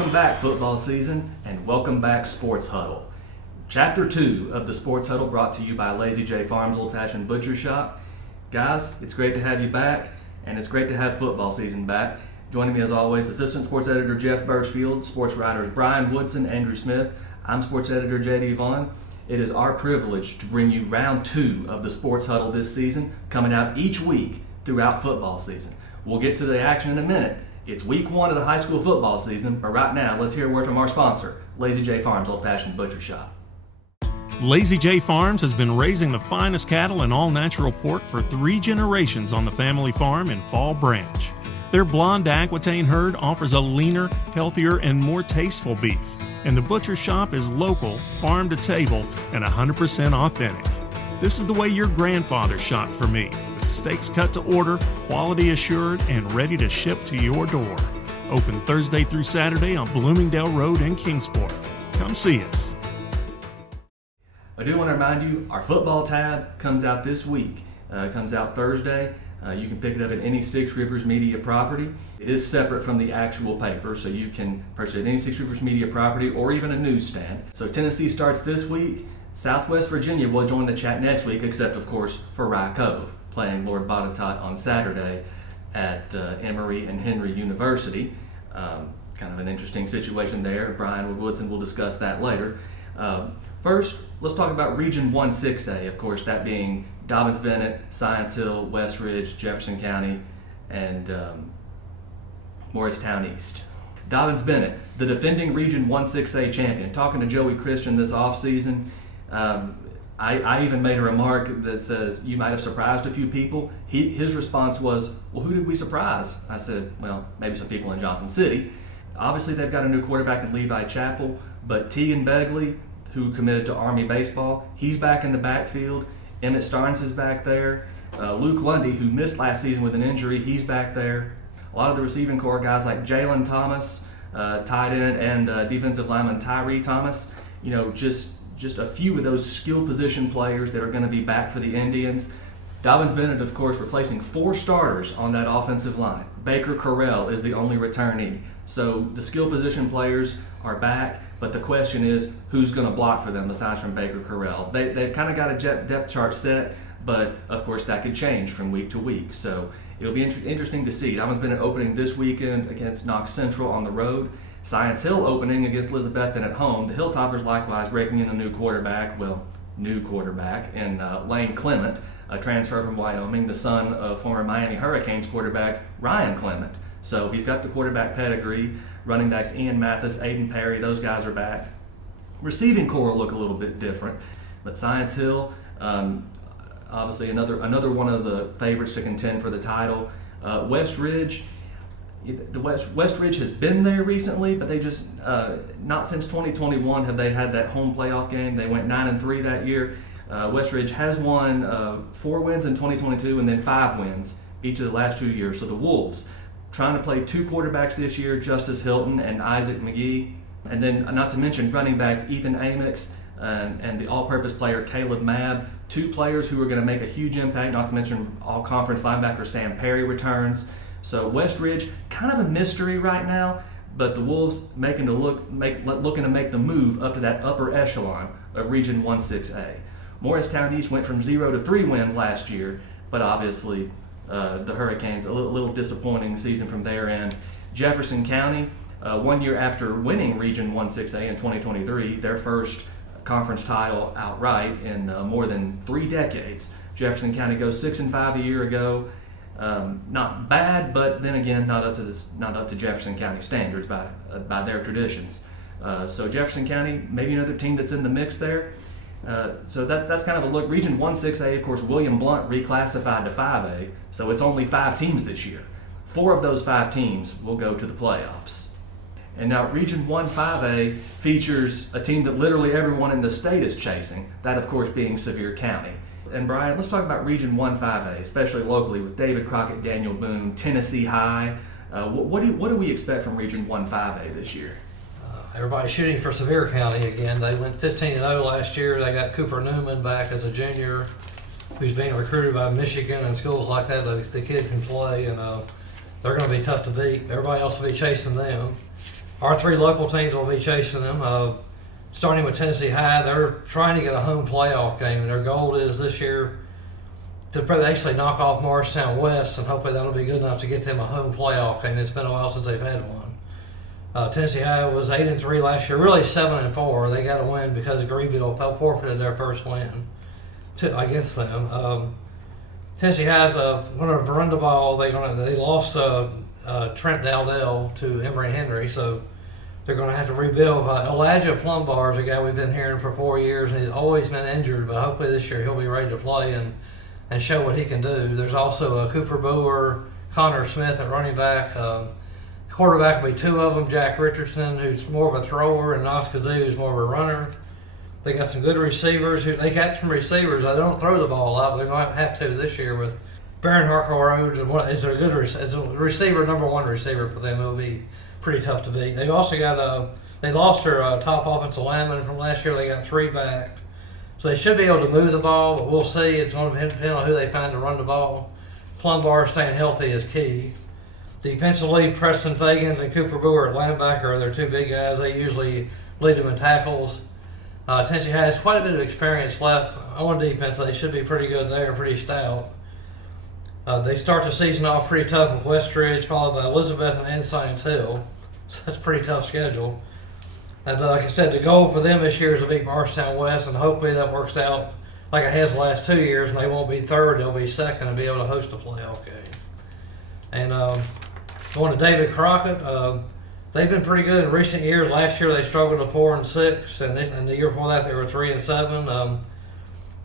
Welcome back, football season, and welcome back, Sports Huddle. Chapter 2 of the Sports Huddle brought to you by Lazy J Farms Old Fashioned Butcher Shop. Guys, it's great to have you back, and it's great to have football season back. Joining me as always, Assistant Sports Editor Jeff Birchfield, sports writers Brian Woodson, Andrew Smith. I'm Sports Editor J.D. Vaughn. It is our privilege to bring you round 2 of the Sports Huddle this season, coming out each week throughout football season. We'll get to the action in a minute. It's week 1 of the high school football season, but right now, let's hear a word from our sponsor, Lazy J Farms Old Fashioned Butcher Shop. Lazy J Farms has been raising the finest cattle and all-natural pork for 3 generations on the family farm in Fall Branch. Their blonde Aquitaine herd offers a leaner, healthier, and more tasteful beef. And the butcher shop is local, farm to table, and 100% authentic. This is the way your grandfather shot for me, with steaks cut to order, quality assured, and ready to ship to your door. Open Thursday through Saturday on Bloomingdale Road in Kingsport. Come see us. I do want to remind you, our football tab comes out this week. It comes out Thursday. You can pick it up at any Six Rivers Media property. It is separate from the actual paper, so you can purchase it at any Six Rivers Media property or even a newsstand. So Tennessee starts this week. Southwest Virginia will join the chat next week, except, of course, for Rye Cove, playing Lord Botetourt on Saturday at Emory and Henry University. Kind of an interesting situation there. Brian Woodson will discuss that later. First, let's talk about Region 1-6A, of course, that being Dobyns-Bennett, Science Hill, West Ridge, Jefferson County, and Morristown East. Dobyns-Bennett, the defending Region 1-6A champion. Talking to Joey Christian this offseason, I even made a remark that says, you might have surprised a few people. His response was, well, who did we surprise? I said, well, maybe some people in Johnson City. Obviously, they've got a new quarterback in Levi Chappell, but Tegan Begley, who committed to Army baseball, he's back in the backfield. Emmett Starnes is back there. Luke Lundy, who missed last season with an injury, he's back there. A lot of the receiving corps guys like Jalen Thomas, tight end, and defensive lineman Tyree Thomas, just a few of those skill position players that are going to be back for the Indians. Dobyns-Bennett, of course, replacing 4 starters on that offensive line. Baker Correll is the only returnee. So the skill position players are back, but the question is, who's going to block for them besides from Baker Correll? They've kind of got a depth chart set, but of course that could change from week to week. So it'll be interesting to see. Dobyns-Bennett opening this weekend against Knox Central on the road. Science Hill opening against Elizabethton at home. The Hilltoppers likewise breaking in a new quarterback in Lane Clement, a transfer from Wyoming, the son of former Miami Hurricanes quarterback Ryan Clement. So he's got the quarterback pedigree. Running backs Ian Mathis, Aiden Perry, those guys are back. Receiving corps look a little bit different, but Science Hill, obviously another one of the favorites to contend for the title. West Ridge. West Ridge has been there recently, but they just not since 2021 have they had that home playoff game. They went 9-3 that year. West Ridge has won 4 wins in 2022 and then 5 wins each of the last 2 years. So the Wolves trying to play 2 quarterbacks this year, Justice Hilton and Isaac McGee, and then not to mention running back Ethan Amix and the all-purpose player Caleb Mabb, 2 players who are going to make a huge impact. Not to mention all-conference linebacker Sam Perry returns. So West Ridge, kind of a mystery right now, but the Wolves looking to make the move up to that upper echelon of Region 1-6A. Morristown East went from 0 to 3 wins last year, but obviously the Hurricanes, a little disappointing season from their end. Jefferson County, 1 year after winning Region 1-6A in 2023, their first conference title outright in more than 3 decades. Jefferson County goes 6-5 a year ago. Not bad, but then again, not up to Jefferson County standards by their traditions. So Jefferson County, maybe another team that's in the mix there. So that's kind of a look. Region 1-6A, of course, William Blount reclassified to 5A, so it's only 5 teams this year. 4 of those 5 teams will go to the playoffs. And now Region 1-5A features a team that literally everyone in the state is chasing, that of course being Sevier County. And Brian, let's talk about Region 1-5A, especially locally with David Crockett, Daniel Boone, Tennessee High. What do we expect from Region 1-5A this year? Everybody's shooting for Sevier County again. They went 15-0 last year. They got Cooper Newman back as a junior who's being recruited by Michigan and schools like that. The kid can play, and they're going to be tough to beat. Everybody else will be chasing them. our three local teams will be chasing them. Starting with Tennessee High, they're trying to get a home playoff game, and their goal is this year to actually knock off Morristown West, and hopefully that'll be good enough to get them a home playoff game. It's been a while since they've had one. Tennessee High was 8-3 last year, really 7-4. They got a win because Greenville forfeited their first win against them. Tennessee High's going to run the ball. They lost Trent Dowdell to Emory Henry, so they're going to have to rebuild. Elijah Plumbar is a guy we've been hearing for 4 years, and he's always been injured, but hopefully this year he'll be ready to play and show what he can do. There's also Cooper Boer, Connor Smith at running back. Quarterback will be two of them, Jack Richardson, who's more of a thrower, and Knox Kazoo, who's more of a runner. They got some good receivers. They got some receivers that don't throw the ball out. They might have to this year with Baron Harcourt is a good receiver, number one receiver for them. It'll be pretty tough to beat. They also got they lost their top offensive lineman from last year. They got 3 back. So they should be able to move the ball, but we'll see. It's going to depend on who they find to run the ball. Plumbar staying healthy is key. Defensively, Preston Fagans and Cooper Boer at linebacker are their 2 big guys. They usually lead them in tackles. Tennessee has quite a bit of experience left on defense. They should be pretty good there, pretty stout. They start the season off pretty tough with Westridge, followed by Elizabeth and Science Hill. So that's a pretty tough schedule. And like I said, the goal for them this year is to beat Morristown West, and hopefully that works out like it has the last 2 years, and they won't be third, they'll be second and be able to host a playoff game. And going to David Crockett, they've been pretty good in recent years. Last year they struggled to 4-6, and the year before that they were 3-7.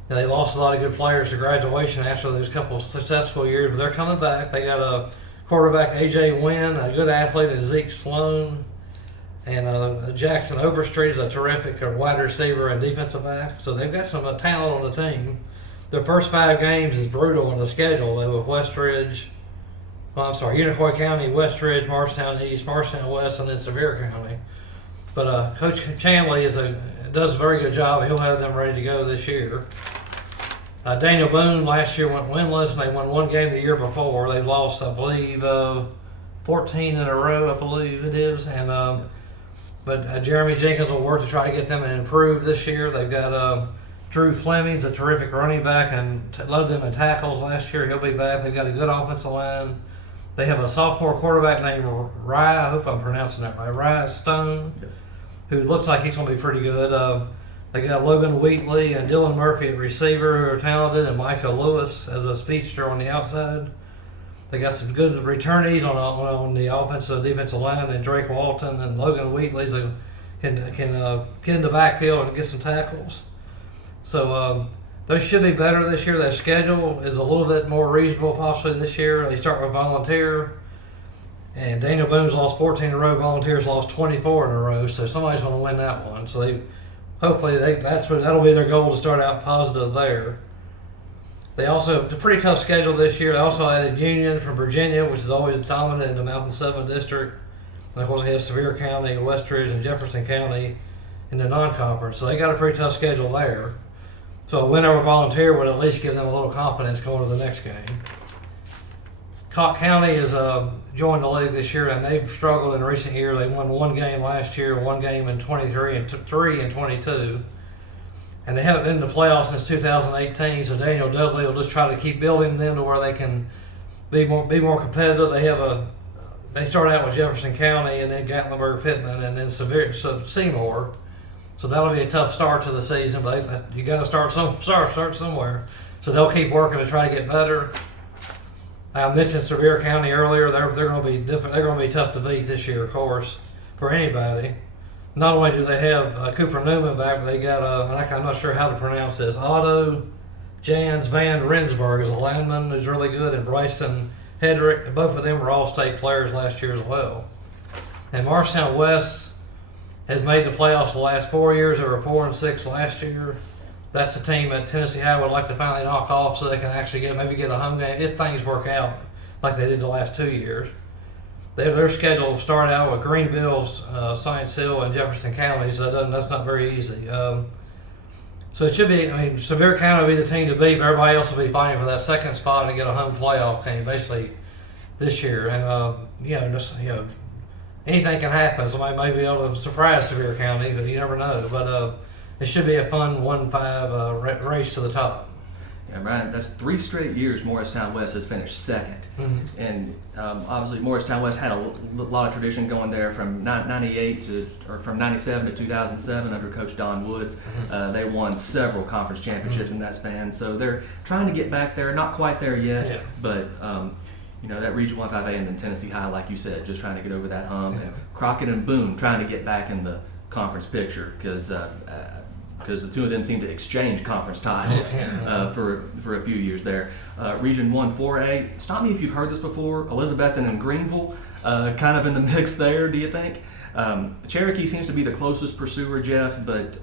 They lost a lot of good players to graduation after those couple of successful years, but they're coming back. They got a quarterback, A.J. Wynn, a good athlete, and Zeke Sloan. And Jackson Overstreet is a terrific wide receiver and defensive back. So they've got some talent on the team. Their first 5 games is brutal on the schedule. They with Unicoi County, Westridge, Morristown East, Morristown West, and then Sevier County. But Coach Chanley does a very good job. He'll have them ready to go this year. Daniel Boone last year went winless, and they won 1 game the year before. They lost, I believe, 14 in a row, I believe it is. And but Jeremy Jenkins will work to try to get them and improve this year. They've got Drew Fleming's a terrific running back and led them in tackles last year. He'll be back. They've got a good offensive line. They have a sophomore quarterback named Rye. I hope I'm pronouncing that right. Rye Stone, who looks like he's going to be pretty good. They got Logan Wheatley and Dylan Murphy at receiver, who are talented, and Micah Lewis as a speedster on the outside. They got some good returnees on the offensive defensive line, and Drake Walton and Logan Wheatley can get in the backfield and get some tackles. So those should be better this year. Their schedule is a little bit more reasonable possibly this year. They start with Volunteer, and Daniel Boone's lost 14 in a row. Volunteers lost 24 in a row, so somebody's going to win that one. So that'll be their goal to start out positive there. They also have a pretty tough schedule this year. They also added Union from Virginia, which is always dominant in the Mountain 7 district. And of course, they have Sevier County, Westridge, and Jefferson County in the non-conference. So they got a pretty tough schedule there. So a win over Volunteer would at least give them a little confidence going to the next game. Cocke County has joined the league this year, and they've struggled in recent years. They won 1 game last year, 1 game in 23, and 3 in 22. And they haven't been in the playoffs since 2018, so Daniel Dudley will just try to keep building them to where they can be more competitive. They start out with Jefferson County, and then Gatlinburg, Pittman, and then Seymour. So that'll be a tough start to the season, but you got to start somewhere. So they'll keep working to try to get better. I mentioned Sevier County earlier. They're going to be different. They're going to be tough to beat this year, of course, for anybody. Not only do they have Cooper Newman back, but they got I'm not sure how to pronounce this. Otto Jans Van Rensburg is a lineman who's really good, and Bryson Hedrick. Both of them were all-state players last year as well. And Morristown West has made the playoffs the last 4 years. They were 4-6 last year. That's the team that Tennessee High would like to finally knock off so they can actually maybe get a home game if things work out like they did the last 2 years. Their schedule will start out with Greenville's, Science Hill, and Jefferson counties. So that's not very easy. So it should be. Sevier County will be the team to beat. But everybody else will be fighting for that second spot and get a home playoff game basically this year. And anything can happen. Somebody may be able to surprise Sevier County, but you never know. But it should be a fun 1-5 race to the top. Yeah, Ryan, that's 3 straight years Morristown West has finished second. Mm-hmm. And obviously Morristown West had a lot of tradition going there from 97 to 2007 under Coach Don Woods. Mm-hmm. They won several conference championships in that span. So they're trying to get back there. Not quite there yet, Yeah. but that Region 1-5A and then Tennessee High, like you said, just trying to get over that hump. Yeah. And Crockett and Boone trying to get back in the conference picture because the two of them seem to exchange conference titles for a few years there. Region 1-4A, stop me if you've heard this before, Elizabethton and Greenville, kind of in the mix there, do you think? Cherokee seems to be the closest pursuer, Jeff, but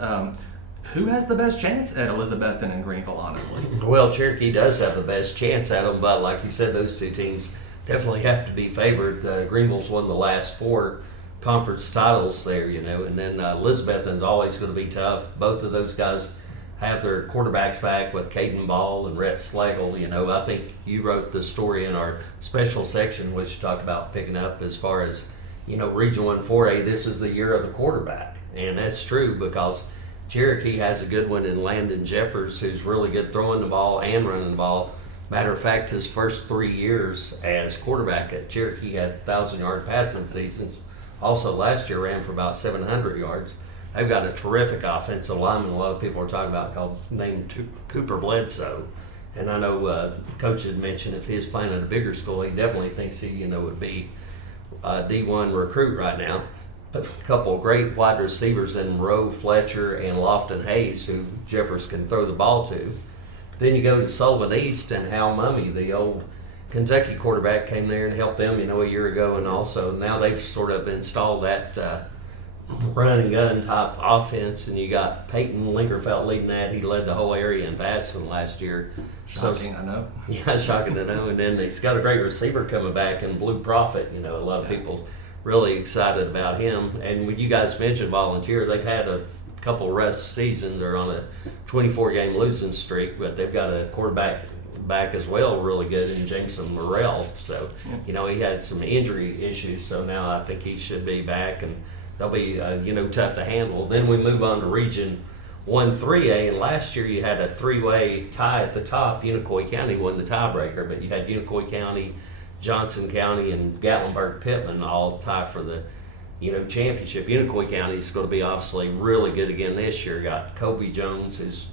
who has the best chance at Elizabethton and Greenville, honestly? Well, Cherokee does have the best chance at them, but like you said, those two teams definitely have to be favored. Greenville's won the last 4 conference titles there, and then Elizabethton's always going to be tough. Both of those guys have their quarterbacks back with Caden Ball and Rhett Slagle. I think you wrote the story in our special section, which you talked about picking up as far as, Region 1-4A, this is the year of the quarterback. And that's true because Cherokee has a good one in Landon Jeffers, who's really good throwing the ball and running the ball. Matter of fact, his first 3 years as quarterback at Cherokee had 1,000-yard passing seasons. Also, last year ran for about 700 yards. They've got a terrific offensive lineman. A lot of people are talking about named Cooper Bledsoe. And I know Coach had mentioned if he was playing at a bigger school, he definitely thinks he would be a D1 recruit right now. A couple of great wide receivers in Rowe Fletcher and Lofton Hayes, who Jeffers can throw the ball to. Then you go to Sullivan East and Hal Mummy, the old Kentucky quarterback, came there and helped them, a year ago, and also now they've sort of installed that run and gun type offense, and you got Peyton Lingerfeld leading that. He led the whole area in passing last year. Shocking, I know. Yeah, shocking to know. And then he's got a great receiver coming back in Blue Prophet. A lot of people really excited about him. And when you guys mentioned Volunteers, they've had a couple rest seasons. They're on a 24-game losing streak, but they've got a quarterback back as well, really good, in Jameson Morrell. So, he had some injury issues, so now I think he should be back, and they'll be, tough to handle. Then we move on to Region 1-3A, and last year you had a 3-way tie at the top. Unicoi County won the tiebreaker, but you had Unicoi County, Johnson County, and Gatlinburg-Pittman all tie for the championship. Unicoi County is going to be obviously really good again this year. Got Kobe Jones, who's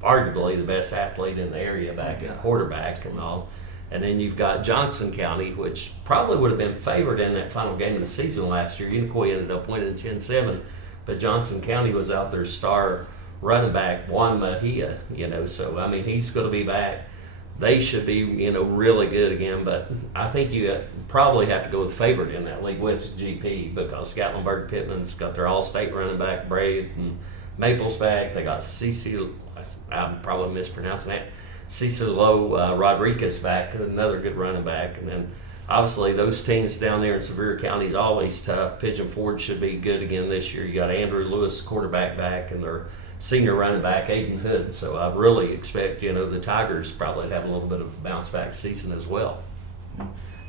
arguably the best athlete in the area back at quarterback and all. And then you've got Johnson County, which probably would have been favored in that final game of the season last year. Unicoi ended up winning 10-7, but Johnson County was out their star running back, Juan Mejia, so, he's going to be back. They should be, really good again, but I think you probably have to go with favorite in that league with GP because Gatlinburg-Pittman's got their all-state running back, Braid and Maples back. They got Cece, I'm probably mispronouncing that, Cicelo Rodriguez back, another good running back. And then obviously those teams down there in Sevier County is always tough. Pigeon Forge should be good again this year. You got Andrew Lewis, quarterback back, and their senior running back, Aiden Hood. So I really expect, the Tigers probably to have a little bit of a bounce back season as well.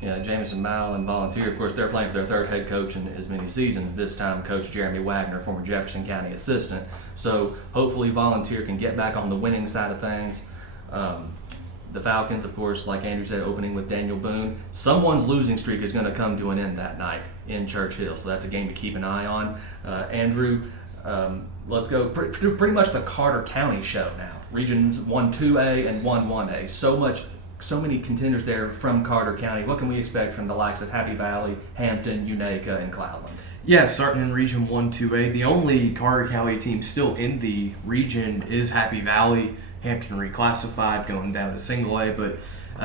Yeah, Jamison Mile and Volunteer, of course, they're playing for their third head coach in as many seasons. This time, Coach Jeremy Wagner, former Jefferson County assistant. So hopefully Volunteer can get back on the winning side of things. The Falcons, of course, like Andrew said, opening with Daniel Boone. Someone's losing streak is going to come to an end that night in Church Hill, so that's a game to keep an eye on. Andrew, let's go pretty much the Carter County show now. Regions 1-2A and 1-1A. So many contenders there from Carter County. What can we expect from the likes of Happy Valley, Hampton, Unaka, and Cloudland? Yeah, starting in Region 1-2A, the only Carter County team still in the region is Happy Valley. Hampton reclassified, going down to single A, but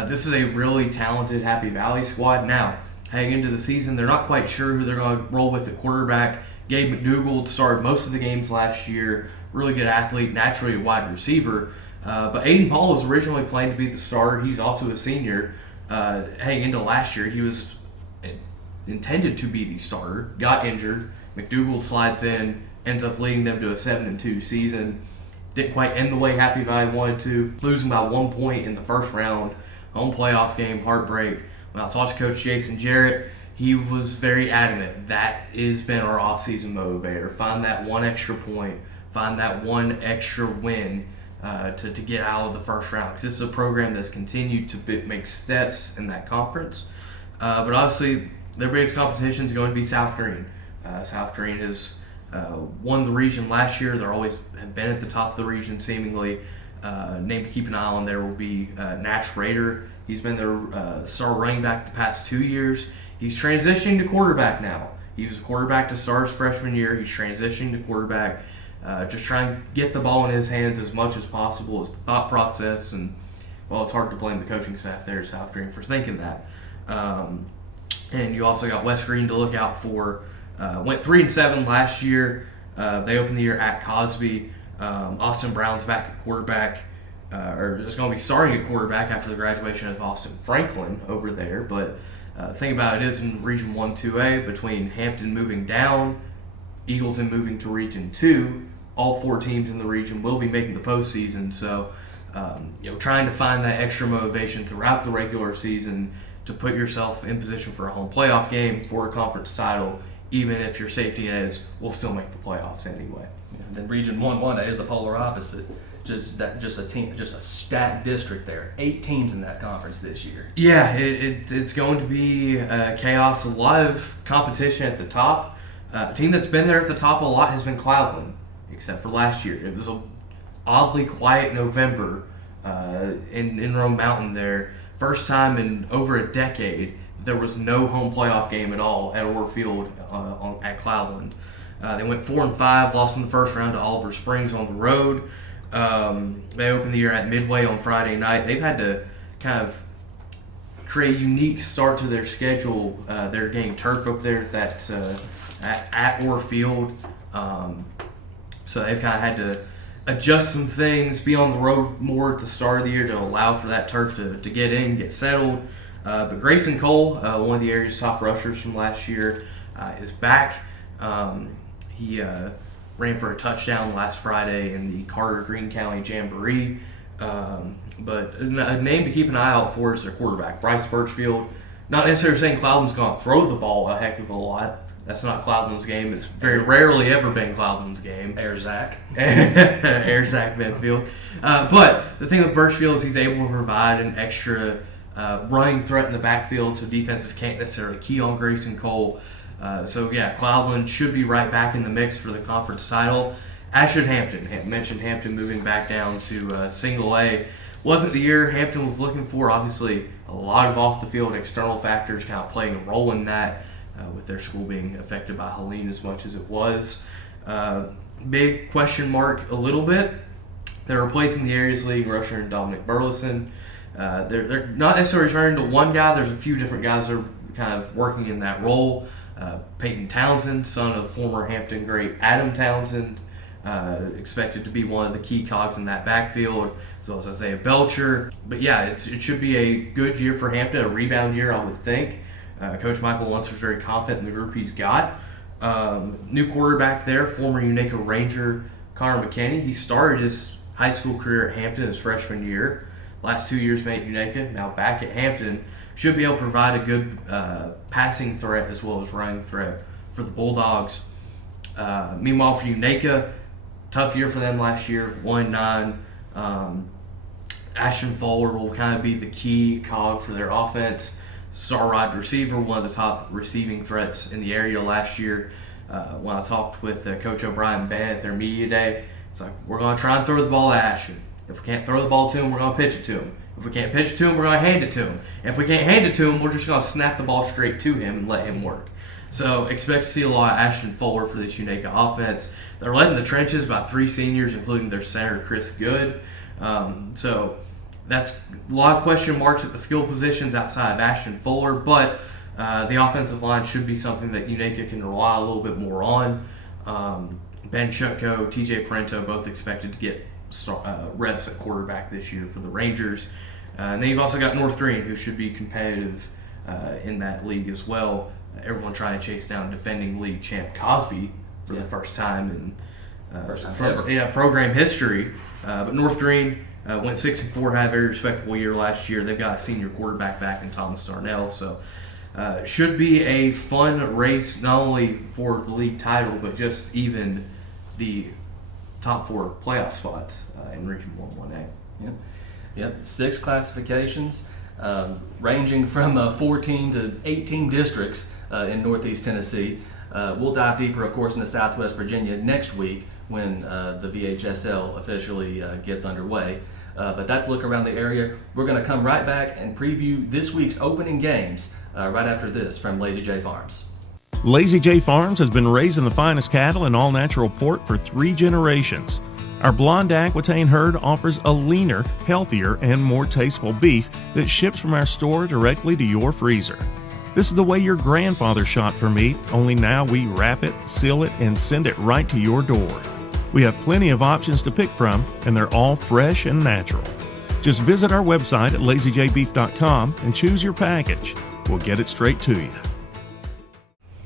this is a really talented Happy Valley squad. Now, heading into the season, they're not quite sure who they're going to roll with at quarterback. Gabe McDougald started most of the games last year, really good athlete, naturally a wide receiver. But Aiden Paul was originally planned to be the starter. He's also a senior. Heading into last year, he was intended to be the starter, got injured. McDougald slides in, ends up leading them to a 7-2 season. Didn't quite end the way Happy Valley wanted to, losing by 1 point in the first round. Home playoff game, heartbreak. When I talked to Coach Jason Jarrett, he was very adamant that has been our offseason motivator. Find that one extra point, find that one extra win to get out of the first round. Because this is a program that's continued to make steps in that conference. But obviously, their biggest competition is going to be South Green. South Green has won the region last year. They're always have been at the top of the region, seemingly. Name to keep an eye on there will be Nash Rader. He's been their star running back the past 2 years. He's transitioning to quarterback now. He was a quarterback to start his freshman year. He's transitioning to quarterback. Just trying to get the ball in his hands as much as possible is the thought process. And, well, it's hard to blame the coaching staff there at South Green for thinking that. And you also got West Green to look out for. Went 3-7 last year. They opened the year at Cosby. Austin Brown's back at quarterback, or is going to be starting at quarterback after the graduation of Austin Franklin over there. But the thing about it is in Region 1 2A, between Hampton moving down, Eagleton moving to Region 2, all 4 teams in the region will be making the postseason. So, trying to find that extra motivation throughout the regular season to put yourself in position for a home playoff game for a conference title, even if your safety net is we'll still make the playoffs anyway. And then Region 1-1A is the polar opposite. Just a stacked district there. 8 teams in that conference this year. Yeah, it's going to be chaos. A lot of competition at the top. A team that's been there at the top a lot has been Cloudland, except for last year. It was a oddly quiet November in Rome Mountain there. First time in over a decade there was no home playoff game at all at Orr Field at Cloudland. They went 4-5, lost in the first round to Oliver Springs on the road. They opened the year at Midway on Friday night. They've had to kind of create a unique start to their schedule. They're getting turf up there at Orr Field. So they've kind of had to adjust some things, be on the road more at the start of the year to allow for that turf to get in, get settled. But Grayson Cole, one of the area's top rushers from last year, is back. He ran for a touchdown last Friday in the Carter-Greene County Jamboree. But a name to keep an eye out for is their quarterback, Bryce Birchfield. Not necessarily saying Cloudland's going to throw the ball a heck of a lot. That's not Cloudland's game. It's very rarely ever been Cloudland's game. Air Zach Benfield. But the thing with Birchfield is he's able to provide an extra running threat in the backfield so defenses can't necessarily key on Grayson Cole. Cloudland should be right back in the mix for the conference title, as should Hampton. Mentioned Hampton moving back down to single A. Wasn't the year Hampton was looking for. Obviously, a lot of off-the-field external factors kind of playing a role in that, with their school being affected by Helene as much as it was. Big question mark a little bit. They're replacing the area's leading rusher in Dominic Burleson. They're not necessarily returning to one guy. There's a few different guys that are kind of working in that role. Peyton Townsend, son of former Hampton great Adam Townsend, expected to be one of the key cogs in that backfield, as well as Isaiah Belcher. But yeah, it should be a good year for Hampton, a rebound year, I would think. Coach Michael Luntz was very confident in the group he's got. New quarterback there, former Unaka Ranger Connor McKinney. He started his high school career at Hampton his freshman year. Last 2 years been at Unaka, now back at Hampton. Should be able to provide a good passing threat as well as running threat for the Bulldogs. Meanwhile, for Unaka, tough year for them last year, 1-9. Ashton Fuller will kind of be the key cog for their offense. Star wide receiver, one of the top receiving threats in the area last year. When I talked with Coach O'Brien Bennett at their media day, it's like, we're going to try and throw the ball to Ashton. If we can't throw the ball to him, we're going to pitch it to him. If we can't pitch it to him, we're going to hand it to him. If we can't hand it to him, we're just going to snap the ball straight to him and let him work. So expect to see a lot of Ashton Fuller for this Unaka offense. They're led in the trenches by 3 seniors, including their center, Chris Good. So that's a lot of question marks at the skill positions outside of Ashton Fuller, but the offensive line should be something that Unaka can rely a little bit more on. Ben Chutko, TJ Parento, both expected to get reps at quarterback this year for the Rangers. And then you've also got North Green, who should be competitive in that league as well. Everyone trying to chase down defending league champ Cosby for the first time in program history. But North Green went 6-4, had a very respectable year last year. They've got a senior quarterback back in Thomas Darnell. So Should be a fun race, not only for the league title, but just even the top 4 playoff spots in Region 1-1A. Yep. 6 classifications, ranging from 14 to 18 districts in Northeast Tennessee. We'll dive deeper, of course, into Southwest Virginia next week when the VHSL officially gets underway. But that's a look around the area. We're going to come right back and preview this week's opening games right after this from Lazy J Farms. Lazy J Farms has been raising the finest cattle in all-natural pork for 3 generations. Our blonde Aquitaine herd offers a leaner, healthier, and more tasteful beef that ships from our store directly to your freezer. This is the way your grandfather shot for meat, only now we wrap it, seal it, and send it right to your door. We have plenty of options to pick from, and they're all fresh and natural. Just visit our website at lazyjbeef.com and choose your package. We'll get it straight to you.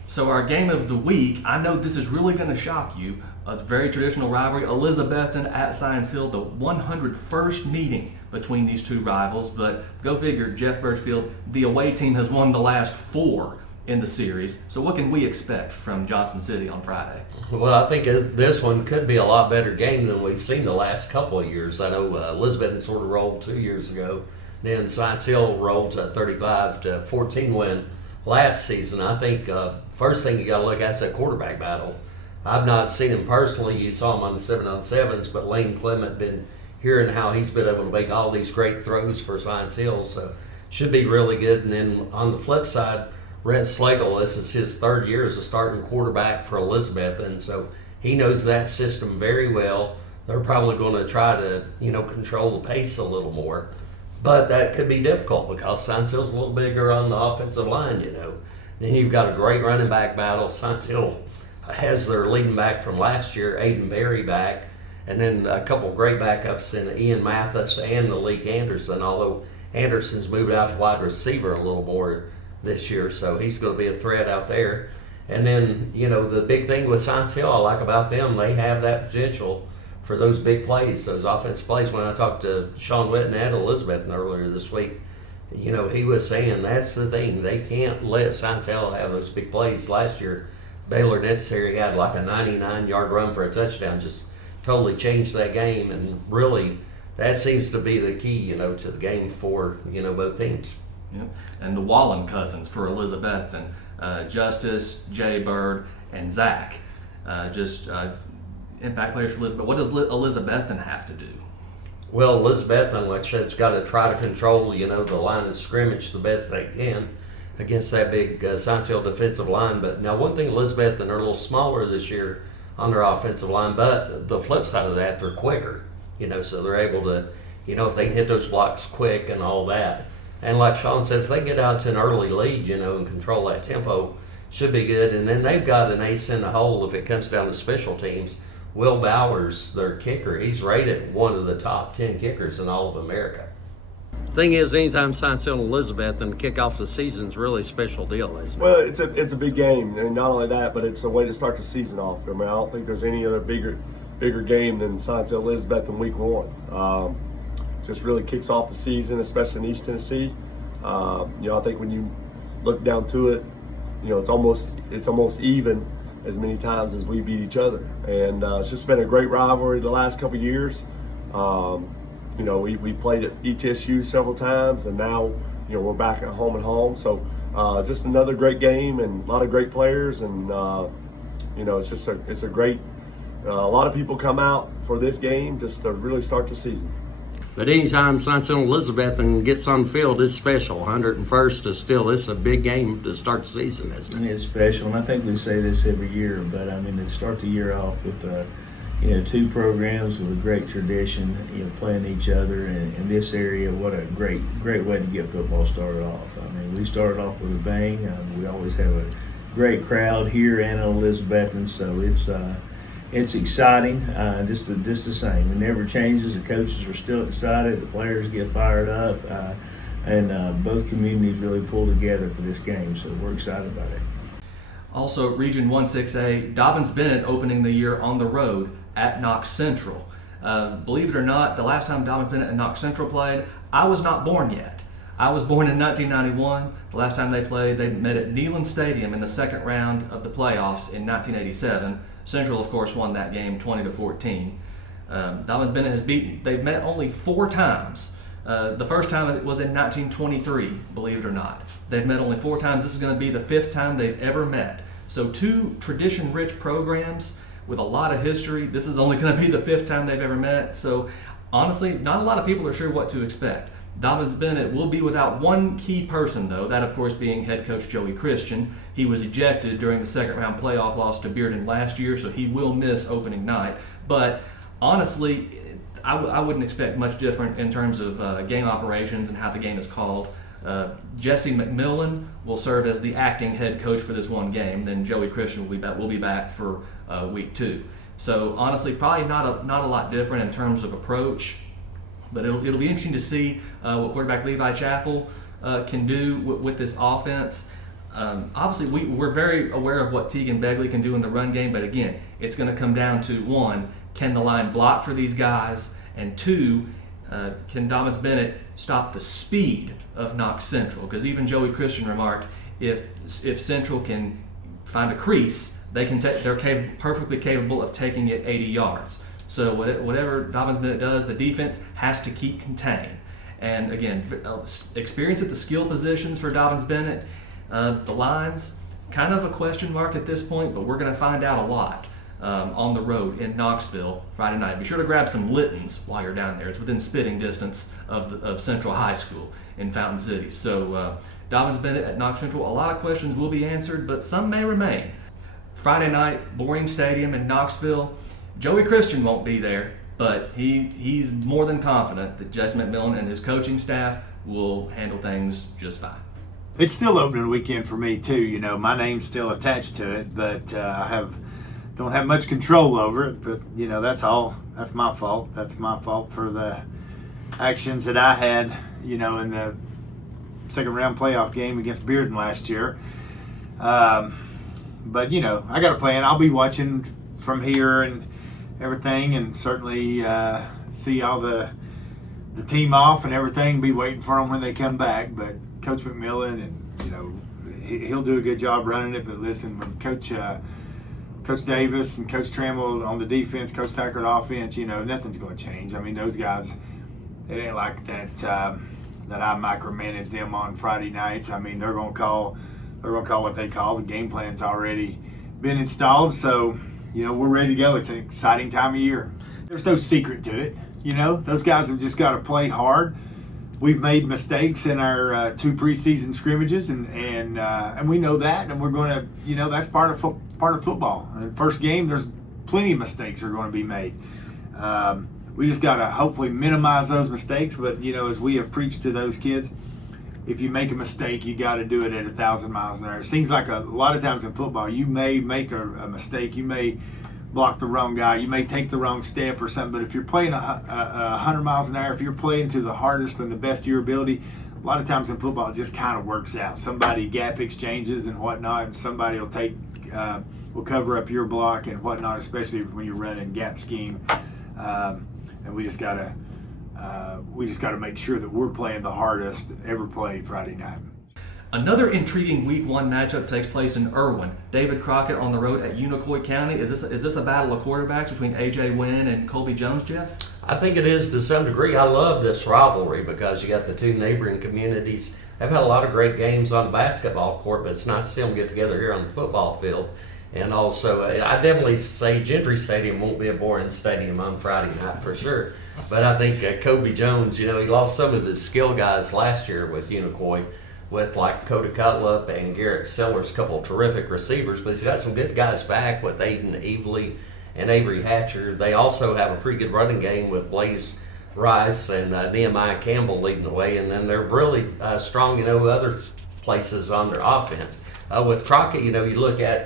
So our game of the week, I know this is really going to shock you. A very traditional rivalry, Elizabethton at Science Hill, the 101st meeting between these 2 rivals. But go figure, Jeff Birchfield, the away team has won the last 4 in the series. So what can we expect from Johnson City on Friday? Well, I think this one could be a lot better game than we've seen the last couple of years. I know Elizabethton sort of rolled 2 years ago. Then Science Hill rolled to a 35-14 win last season. I think first thing you got to look at is that quarterback battle. I've not seen him personally. You saw him on the 7-on-7s, but Lane Clement been hearing how he's been able to make all these great throws for Science Hill, so should be really good. And then on the flip side, Rhett Slagle, this is his 3rd year as a starting quarterback for Elizabethton, so he knows that system very well. They're probably going to try to, control the pace a little more. But that could be difficult because Science Hill's a little bigger on the offensive line, Then you've got a great running back battle. Science Hill has their leading back from last year, Aiden Berry, back, and then a couple of great backups in Ian Mathis and Malik Anderson, although Anderson's moved out to wide receiver a little more this year, so he's going to be a threat out there. And then, the big thing with Science Hill I like about them, they have that potential for those big plays, those offensive plays. When I talked to Sean Witten at Elizabethton earlier this week, he was saying that's the thing. They can't let Science Hill have those big plays. Last year, Baylor Necessary had like a 99-yard run for a touchdown, just totally changed that game. And really, that seems to be the key, to the game for, both teams. Yep. And the Wallen cousins for Elizabethton, Justice, Jay Bird, and Zach. Impact players for Elizabeth. What does Elizabethton have to do? Well, Elizabethton, like I said, has got to try to control, the line of scrimmage the best they can against that big Science Hill defensive line. But now one thing, Elizabethton are a little smaller this year on their offensive line, but the flip side of that, they're quicker, so they're able to, if they can hit those blocks quick and all that. And like Sean said, if they get out to an early lead, and control that tempo, should be good. And then they've got an ace in the hole if it comes down to special teams. Will Bowers, their kicker, he's rated one of the top 10 kickers in all of America. Thing is, anytime Science Hill and Elizabethton kick off the season's really a special deal, isn't it? Well, it's a big game, and not only that, but it's a way to start the season off. I mean, I don't think there's any other bigger game than Science Hill Elizabethton Week 1. Just really kicks off the season, especially in East Tennessee. I think when you look down to it, it's almost even as many times as we beat each other, and it's just been a great rivalry the last couple of years. We played at ETSU several times, and now we're back at home. So just another great game and a lot of great players, and it's a great. A lot of people come out for this game just to really start the season. But anytime Science Hill and Elizabethton gets on the field, it's special. 101st is still, it's a big game to start the season, isn't it? It's special, and I think we say this every year, but to start the year off with, 2 programs with a great tradition, playing each other in this area, what a great way to get football started off. We started off with a bang. We always have a great crowd here and in Elizabethton, so it's exciting, just the same. It never changes. The coaches are still excited. The players get fired up, and both communities really pull together for this game. So we're excited about it. Also, Region 1-6A, Dobbins-Bennett opening the year on the road at Knox Central. Believe it or not, the last time Dobbins-Bennett and Knox Central played, I was not born yet. I was born in 1991. The last time they played, they met at Neyland Stadium in the second round of the playoffs in 1987. Central, of course, won that game 20-14. They've met only 4 times. The first time it was in 1923, believe it or not. They've met only 4 times. This is going to be the 5th time they've ever met. So 2 tradition-rich programs with a lot of history. This is only going to be the 5th time they've ever met. So honestly, not a lot of people are sure what to expect. Dobbins Bennett will be without one key person, though, that of course being head coach Joey Christian. He was ejected during the second round playoff loss to Bearden last year, so he will miss opening night. But honestly, I wouldn't expect much different in terms of game operations and how the game is called. Jesse McMillan will serve as the acting head coach for this one game. Then Joey Christian will be back for week 2. So honestly, probably not a lot different in terms of approach. But it'll be interesting to see what quarterback Levi Chappell can do with this offense. Obviously, we're very aware of what Teagan Begley can do in the run game, but again, it's going to come down to 1, can the line block for these guys? And 2, can Dobbins Bennett stop the speed of Knox Central? Because even Joey Christian remarked, if Central can find a crease, they're perfectly capable of taking it 80 yards. So whatever Dobbins Bennett does, the defense has to keep contained. And again, experience at the skill positions for Dobbins Bennett. The lines, kind of a question mark at this point, but we're going to find out a lot on the road in Knoxville Friday night. Be sure to grab some Littons while you're down there. It's within spitting distance of Central High School in Fountain City. So Dobbins Bennett at Knox Central, a lot of questions will be answered, but some may remain. Friday night, Boring Stadium in Knoxville. Joey Christian won't be there, but he's more than confident that Jesse McMillan and his coaching staff will handle things just fine. It's still opening weekend for me too. You know, my name's still attached to it, but I don't have much control over it. But you know, that's my fault. That's my fault for the actions that I had. You know, in the second round playoff game against Bearden last year. But you know, I got a plan. I'll be watching from here and everything, and certainly see all the team off and everything. Be waiting for them when they come back. But Coach McMillan, and you know, he'll do a good job running it. But listen, when Coach Davis and Coach Trammell on the defense, Coach Thacker on offense, you know, nothing's going to change. I mean, those guys, it ain't like that that I micromanage them on Friday nights. I mean, they're going to call what they call. The game plan's already been installed, so you know, we're ready to go. It's an exciting time of year. There's no secret to it. You know, those guys have just got to play hard. We've made mistakes in our 2 preseason scrimmages, and we know that, and we're going to, you know, that's part of football. In the first game, there's plenty of mistakes are going to be made. We just got to hopefully minimize those mistakes. But you know, as we have preached to those kids, if you make a mistake, you got to do it at 1,000 miles an hour. It seems like a lot of times in football, you may make a mistake, you may block the wrong guy, you may take the wrong step or something. But if you're playing 100 miles an hour, if you're playing to the hardest and the best of your ability, a lot of times in football it just kind of works out. Somebody gap exchanges and whatnot, and somebody will cover up your block and whatnot, especially when you're running gap scheme. And we just gotta make sure that we're playing the hardest ever played Friday night. Another intriguing Week 1 matchup takes place in Irwin. David Crockett on the road at Unicoi County. Is this a battle of quarterbacks between A.J. Wynn and Colby Jones, Jeff? I think it is to some degree. I love this rivalry because you got the 2 neighboring communities. They've had a lot of great games on the basketball court, but it's nice to see them get together here on the football field. And also, I definitely say Gentry Stadium won't be a boring stadium on Friday night for sure. But I think Kobe Jones, you know, he lost some of his skill guys last year with Unicoi, with like Coda Cutlip and Garrett Sellers, a couple of terrific receivers. But he's got some good guys back with Aiden Evely and Avery Hatcher. They also have a pretty good running game with Blaze Rice and Nehemiah Campbell leading the way. And then they're really strong, you know, other places on their offense. With Crockett, you know, you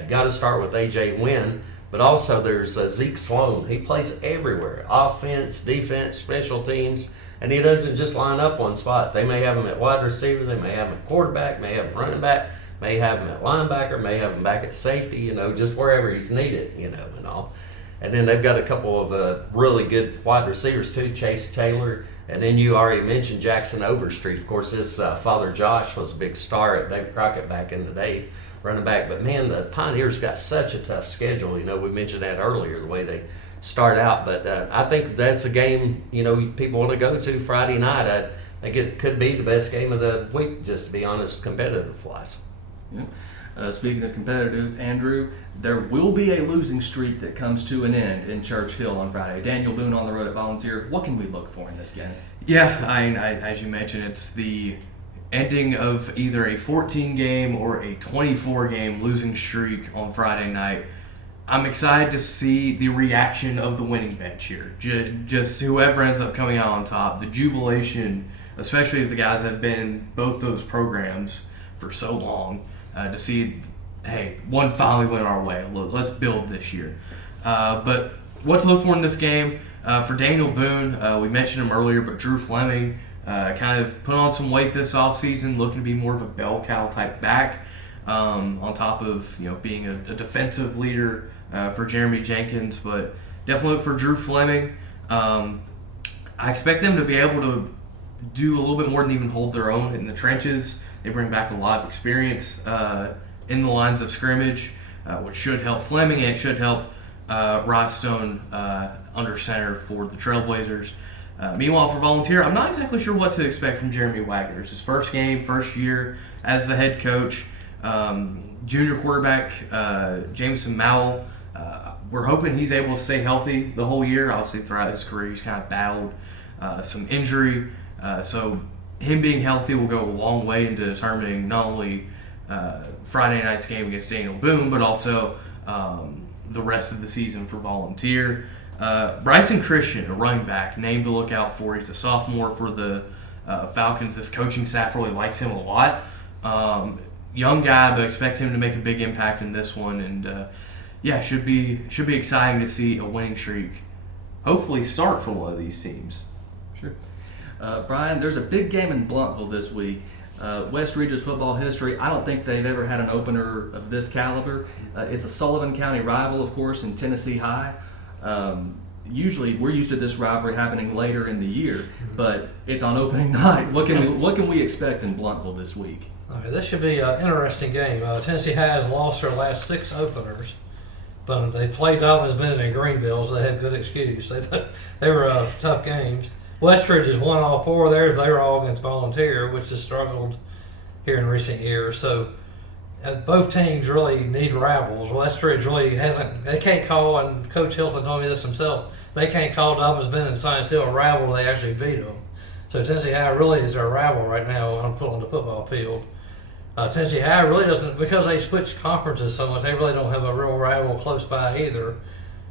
got to start with A.J. Wynn, but also there's Zeke Sloan. He plays everywhere, offense, defense, special teams, and he doesn't just line up one spot. They may have him at wide receiver, they may have him at quarterback, may have him running back, may have him at linebacker, may have him back at safety, you know, just wherever he's needed, you know, and all. And then they've got a couple of really good wide receivers too, Chase Taylor, And then you already mentioned Jackson Overstreet. Of course, his father Josh was a big star at David Crockett back in the day, running back. But man, the Pioneers got such a tough schedule. You know, we mentioned that earlier, the way they start out. But I think that's a game, you know, people want to go to Friday night. I think it could be the best game of the week, just to be honest, competitive-wise. Yeah. Speaking of competitive, Andrew, there will be a losing streak that comes to an end in Churchill on Friday. Daniel Boone on the road at Volunteer. What can we look for in this game? Yeah, as you mentioned, it's the ending of either a 14-game or a 24-game losing streak on Friday night. I'm excited to see the reaction of the winning bench here. Just whoever ends up coming out on top, the jubilation, especially if the guys have been in both those programs for so long, to see, hey, one finally went our way. Let's build this year. But what to look for in this game? For Daniel Boone, we mentioned him earlier, but Drew Fleming kind of put on some weight this offseason, looking to be more of a bell cow type back, on top of being a defensive leader for Jeremy Jenkins. But definitely look for Drew Fleming. I expect them to be able to do a little bit more than even hold their own in the trenches. They bring back a lot of experience in the lines of scrimmage, which should help Fleming, and it should help Rodstone under center for the Trailblazers. Meanwhile, for Volunteer, I'm not exactly sure what to expect from Jeremy Wagner. It's his first game, first year as the head coach. Junior quarterback Jameson Mowell, we're hoping he's able to stay healthy the whole year. Obviously, throughout his career, he's kind of battled some injury. So him being healthy will go a long way into determining not only Friday night's game against Daniel Boone, but also the rest of the season for Volunteer. Bryson Christian, a running back, named to look out for. He's a sophomore for the Falcons. This coaching staff really likes him a lot. Young guy, but expect him to make a big impact in this one. And should be exciting to see a winning streak hopefully start for one of these teams. Sure. Brian, there's a big game in Bluntville this week. West Regis football history, I don't think they've ever had an opener of this caliber. It's a Sullivan County rival, of course, in Tennessee High. Usually we're used to this rivalry happening later in the year, but it's on opening night. What can we expect in Bluntville this week? Okay, this should be an interesting game. Tennessee High has lost their last 6 openers, but they played Dobbins Bennett and Greenville, so they have good excuse. They were tough games. Westridge has won all 4 of theirs. They were all against Volunteer, which has struggled here in recent years. So both teams really need rivals. Westridge really they can't call, and Coach Hilton told me this himself, they can't call Dobbins Bennett and Science Hill a rival. They actually beat them. So Tennessee High really is their rival right now on the football field. Tennessee High really doesn't, because they switched conferences so much, they really don't have a real rival close by either.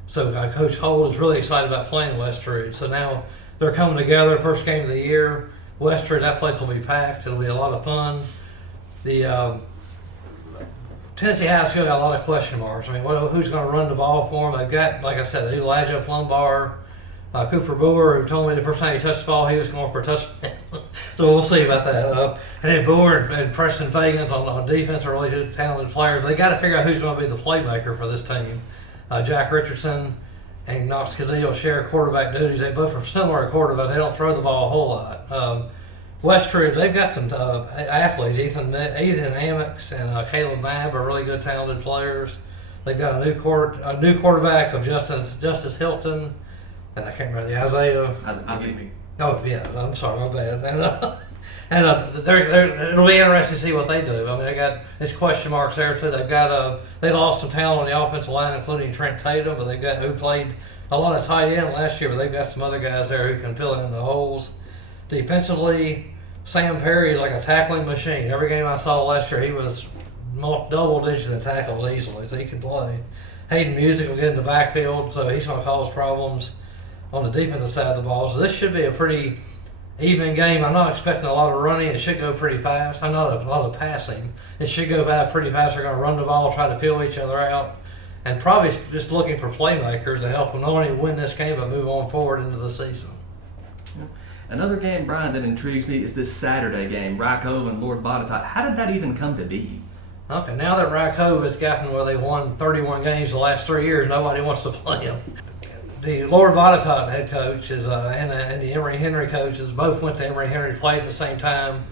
So Coach Holt is really excited about playing Westridge. So now they're coming together, first game of the year. Westridge, that place will be packed. It'll be a lot of fun. The Tennessee High still got a lot of question marks. I mean, who's going to run the ball for them? They've got, like I said, Elijah Plumbar, Cooper Boer, who told me the first time he touched the ball, he was going for a touchdown. So we'll see about that. And then Boer and Preston Fagans on defense are really good, talented players. They got to figure out who's going to be the playmaker for this team. Jack Richardson and Knox Cazillo share quarterback duties. They both are similar quarterbacks. They don't throw the ball a whole lot. Westridge, they've got some athletes. Ethan Amex and Caleb Mabb are really good, talented players. They've got a new quarterback of Justice Hilton, and I can't remember the Isaiah. Oh yeah, I'm sorry, my bad. And it'll be interesting to see what they do. I mean, they got there's question marks there too. They lost some talent on the offensive line, including Trent Tatum, but who played a lot of tight end last year. But they've got some other guys there who can fill in the holes. Defensively, Sam Perry is like a tackling machine. Every game I saw last year, he was double-digit in tackles easily, so he can play. Hayden Music will get in the backfield, so he's going to cause problems on the defensive side of the ball. So this should be a pretty even game. I'm not expecting a lot of running. It should go pretty fast. I'm not a lot of passing. It should go by pretty fast. They're going to run the ball, try to fill each other out, and probably just looking for playmakers to help them not only win this game but move on forward into the season. Another game, Brian, that intrigues me is this Saturday game, Rycove and Lord Botetourt. How did that even come to be? Okay, now that Rycove has gotten where they won 31 games the last 3 years, nobody wants to play them. the Lord Botetourt head coach and the Emory Henry coaches both went to Emory Henry, played at the same time.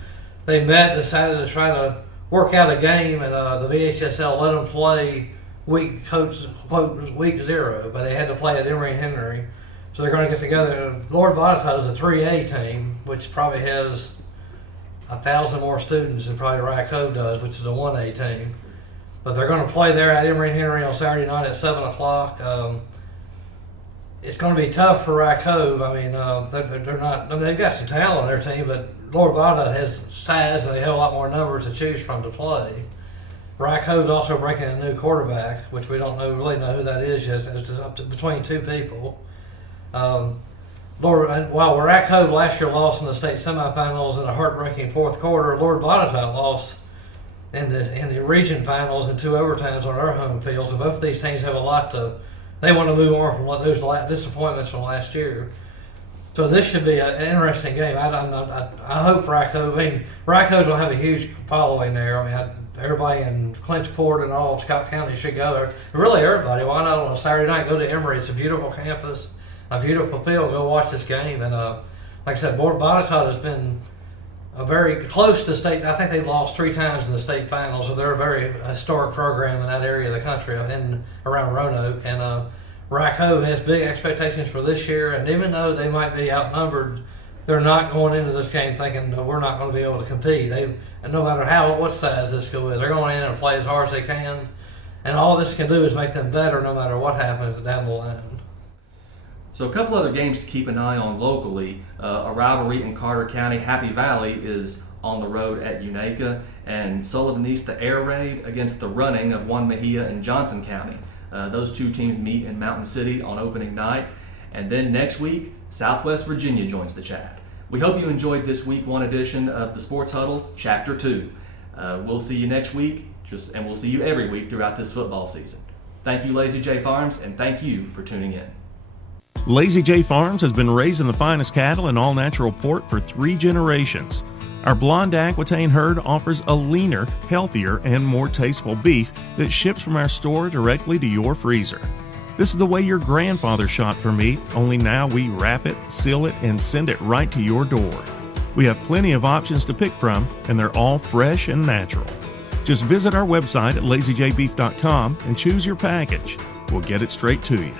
They met, decided to try to work out a game, and the VHSL let them play week 0, but they had to play at Emory Henry. So they're going to get together. Lord Botetourt is a 3A team, which probably has 1,000 more students than probably Rye Cove does, which is a 1A team. But they're going to play there at Emory Henry on Saturday night at 7 o'clock. It's going to be tough for Rye Cove. I mean, they're not. I mean, they've got some talent on their team, but Lord Botetourt has size and they have a lot more numbers to choose from to play. Rye Cove's also breaking a new quarterback, which we don't really know who that is yet. It's just up to between two people. While Rye Cove last year lost in the state semifinals in a heartbreaking fourth quarter, Lord Botetourt lost in the region finals in 2 overtimes on their home field. So both of these teams have a lot to. They want to move on from those disappointments from last year. So this should be an interesting game. I hope Rye Cove. I mean, Rye Cove will have a huge following there. I mean, everybody in Clinchport and all of Scott County should go there. Really, everybody. Why not on a Saturday night go to Emory? It's a beautiful campus, a beautiful field. Go watch this game. And like I said, Lord Botetourt has been very close to state. I think they've lost 3 times in the state finals, so they're a very historic program in that area of the country, in around Roanoke. And Rye Cove has big expectations for this year, and even though they might be outnumbered, they're not going into this game thinking, no, we're not going to be able to compete. And no matter what size this school is, they're going in and play as hard as they can, and all this can do is make them better no matter what happens down the line. So a couple other games to keep an eye on locally. A rivalry in Carter County. Happy Valley is on the road at Unaka, and Sullivan East, the air raid against the running of Juan Mejia in Johnson County. Those 2 teams meet in Mountain City on opening night. And then next week, Southwest Virginia joins the chat. We hope you enjoyed this week 1 edition of the Sports Huddle, Chapter 2. We'll see you next week, and we'll see you every week throughout this football season. Thank you, Lazy J Farms, and thank you for tuning in. Lazy J Farms has been raising the finest cattle in all-natural pork for 3 generations. Our blonde Aquitaine herd offers a leaner, healthier, and more tasteful beef that ships from our store directly to your freezer. This is the way your grandfather shot for meat, only now we wrap it, seal it, and send it right to your door. We have plenty of options to pick from, and they're all fresh and natural. Just visit our website at lazyjbeef.com and choose your package. We'll get it straight to you.